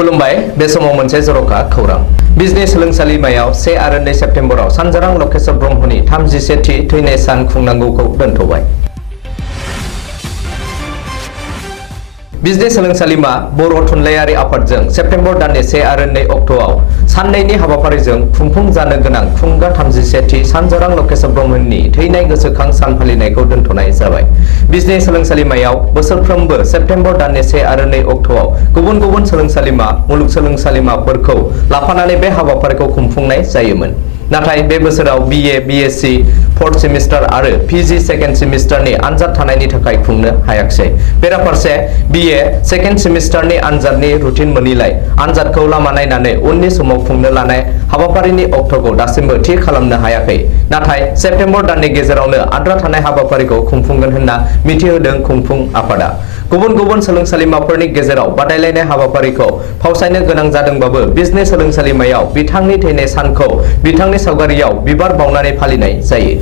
खुलुमबाय बे समाव मोनसे जर'खा खौरां बिजनेस सोलोंसालिमायाव 1 आरो 2 सेप्तेम्बराव सानजारां लकेश्वर ब्रह्मनि 31थि थैनाय सान खुंनांगौखौ दोनथ'बाय। बिजनेस सोलोंसालिमा बर' थुनलाइयारि आफादजों सेप्तेम्बर दाननि 1 आरो 2 अक्ट'आव साननैनि हाबाफारिजों खुंफुं जानो गोनां खुंगा 31थि सानजारां लकेश्वर ब्रह्मनि थैनाय गोसोखां सान फालिनायखौ दोनथ'नाय जाबाय। बिजनेस सोलोंसालिमायाव बोसोरफ्रोमबो सेप्तेम्बर दाननि 1 आरो 2 अक्ट'आव गुबुन गुबुन सोलोंसालिमा मुलुगसोलोंसालिमाफोरखौ लाफानानै बे हाबाफारिखौ खुंफुंनाय जायोमोन। नाथाय बे बोसोराव BA, BSc 4th सेमिस्टार आरो PG 2nd सेमिस्टारनि आनजाद थानायनि थाखाय खुंनो हायाखिसै। बेराफारसे BA 2nd सेमिस्टारनि आनजादनि रुटिन मोनैलाय आनजादखौ लामा नायनानै उननि समाव खुंनो लानाय हाबाफारिनि अक्ट'खौ दासिमबो थि खालामनो हायाखै। नाथाय सेप्तेम्बर दाननि गेजेरावनो आद्रा थानाय हाबाफारिखौ खुंफुंगोन होनना मिथिहोदों खुंफुं आफादा। गुबुन गुबुन सोलोंसालिमाफोरनि गेजेराव बादायलायनाय हाबाफारिखौ फावसायनो गोनां जादोंबाबो बिजनेस सोलोंसालिमायाव बिथांनि थैनाय सानखौ बिथांनि सावगारियाव बिबार बावनानै फालिनाय जायो।